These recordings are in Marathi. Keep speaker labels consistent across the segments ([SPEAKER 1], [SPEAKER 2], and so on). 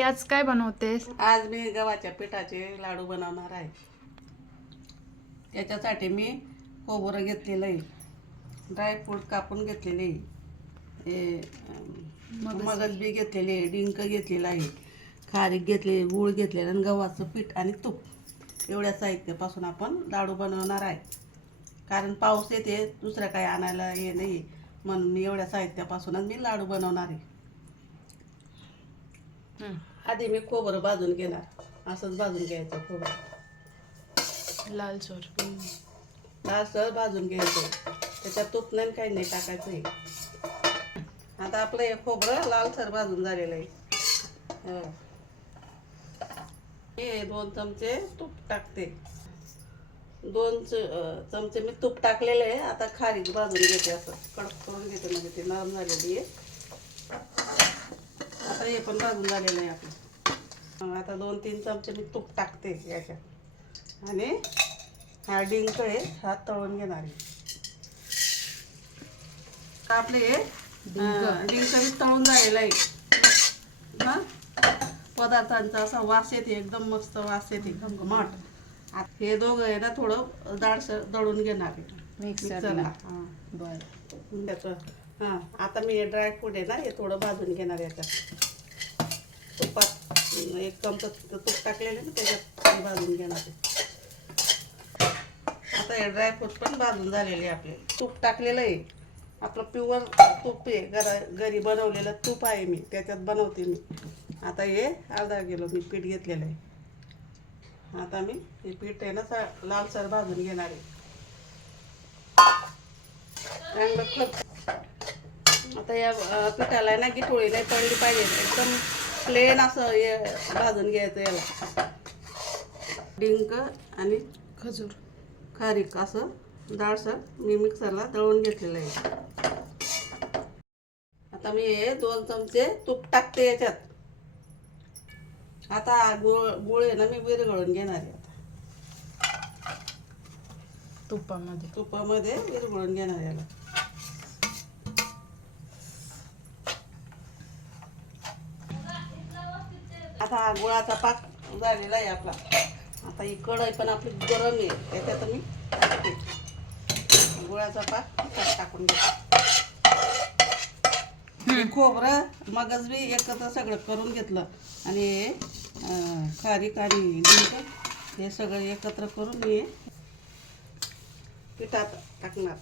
[SPEAKER 1] आज काय बनवतेस?
[SPEAKER 2] आज मी गव्हाच्या पिठाचे लाडू बनवणार आहे. त्याच्यासाठी मी खोबरं घेतलेलं आहे. ड्रायफ्रूट कापून घेतलेले हे मगज बी घेतलेले आहे डिंक घेतलेला आहे खारीक घेतले गूळ घेतलेला आणि गव्हाचं पीठ आणि तूप. एवढ्या साहित्यापासून आपण लाडू बनवणार आहे. कारण पाऊस येते दुसरं काही आणायला हे नाही. म्हणून मी एवढ्या साहित्यापासूनच मी लाडू बनवणार आहे. आधी मी खोबरं भाजून घेणार. असंच भाजून घ्यायचं खोबरं.
[SPEAKER 1] लाल चोर.
[SPEAKER 2] लालसर भाजून घ्यायचं. त्याच्यात तूप नाही काही नाही टाकायचं आहे आता आपलं हे खोबरं लालसर भाजून झालेलं आहे. हो. दोन चमचे तूप टाकते. दोन चमचे मी तूप टाकलेले आहे. आता खारीक भाजून घेते असं. कडक करून घेते म्हणजे ते नरम झालेली आहे. आता हे पण भाजून झालेलं आहे आपलं. आता दोन तीन चमचे मी तूप टाकते याच्यात. आणि हा डिंक आहे हा तळून घेणार आहे. आपले अं, डिंक मी तळून झालेलं आहे. हा? पदार्थांचा असा वास येते एकदम मस्त वास येते घमघमाट. हे दोघं आहे ना थोडं जाडसर दळून घेणार आहे. मिक्सरला हां.
[SPEAKER 1] बर.
[SPEAKER 2] त्याचं हां. आता मी हे ड्रायफ्रूट आहे ना हे थोडं भाजून घेणार याच्यात तुपात एक चमचा तूप टाकलेलं ना त्याच्यात भाजून घेणार आहे. आता हे ड्रायफ्रूट पण भाजून झालेले आहे आपले तूप टाकलेलं आहे. आपलं प्युअर तूप आहे. घरा घरी बनवलेलं तूप आहे मी. त्याच्यात बनवते मी. आता हे अर्धा किलो मी पीठ घेतलेलं आहे. आता मी हे पीठ आहे ना लालसर भाजून घेणार आहे. चांगलं खत आता या पिठाला ना गिटोळी नाही तळली पाहिजे. एकदम प्लेन असं हे भाजून घ्यायचं याला. डिंक आणि
[SPEAKER 1] खजूर.
[SPEAKER 2] खारीक असं जाडसर मी मिक्सरला दळून घेतलेलं आहे. आता मी हे दोन चमचे तूप टाकते याच्यात. आता गुळ गुळ आहे ना मी विरघळून घेणार आहे आता.
[SPEAKER 1] तुपामध्ये.
[SPEAKER 2] तुपामध्ये विरघळून घेणार याला. आता हा गुळाचा पाक झालेला आहे आपला. आता ही कढई पण आपली गरम आहे. त्याच्यात मी टाकते गुळाचा पाक टाकून घेते हे खोबरं मगच बी एकत्र सगळं करून घेतलं. आणि खारीक आणि हे सगळं एकत्र करून मी पिठात टाकणार.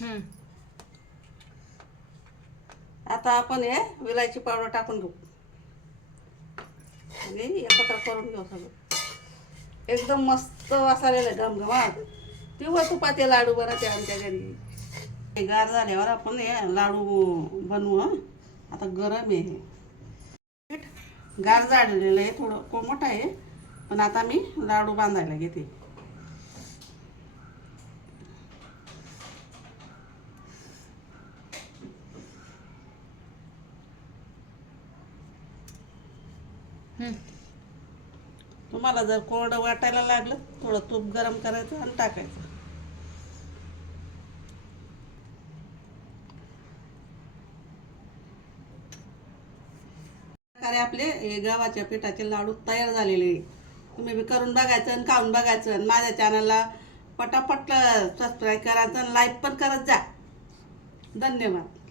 [SPEAKER 1] हम्म.
[SPEAKER 2] आता आपण हे विलायची पावडर टाकून घेऊ. आणि एकत्र करून घेऊ सगळं. एकदम मस्त वासालेलं आहे घमघमाट. तेव्हा तुपाचे लाडू बनवते आमच्या घरी. हे गार झाल्यावर आपण हे लाडू बनवू आता गरम आहे. हे पीठ गार झालेलं आहे थोडं मोठं आहे. पण आता मी लाडू बांधायला घेते. तुम्हाला जर कोरडं वाटायला लागलं थोडं तूप गरम करायचं आणि टाकायचं. प्रकारे आपले हे गव्हाच्या पिठाचे लाडू तयार झालेले. तुम्ही बी करून बघायचं आणि खाऊन बघायचं. आणि माझ्या चॅनलला पटापट सबस्क्राईब करायचं आणि लाईक पण करत जा. धन्यवाद.